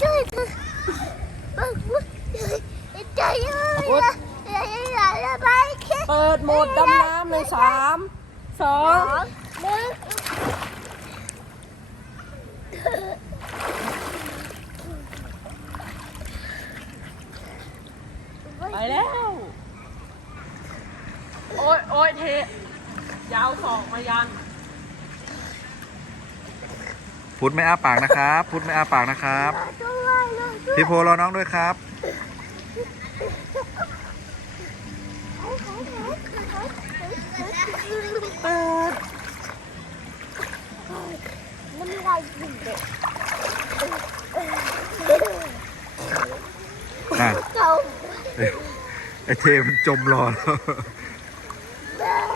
ช่วยเธอจเย็นอย่าระบายแค่เปิดโหมดดำน้ำเลยสามสองงหนึ่งไปแล้ว โอ้ยโอ้ยเท ยาวสองมายัน พุทธไม่อ้าปากนะครับ พุทธไม่อ้าปากนะครับด้วยด้วยพี่โพรอน้องด้วยครับ เปิดน้ำลายหยุดเลยอะเขาไอ้เทมันจมรอแล้ว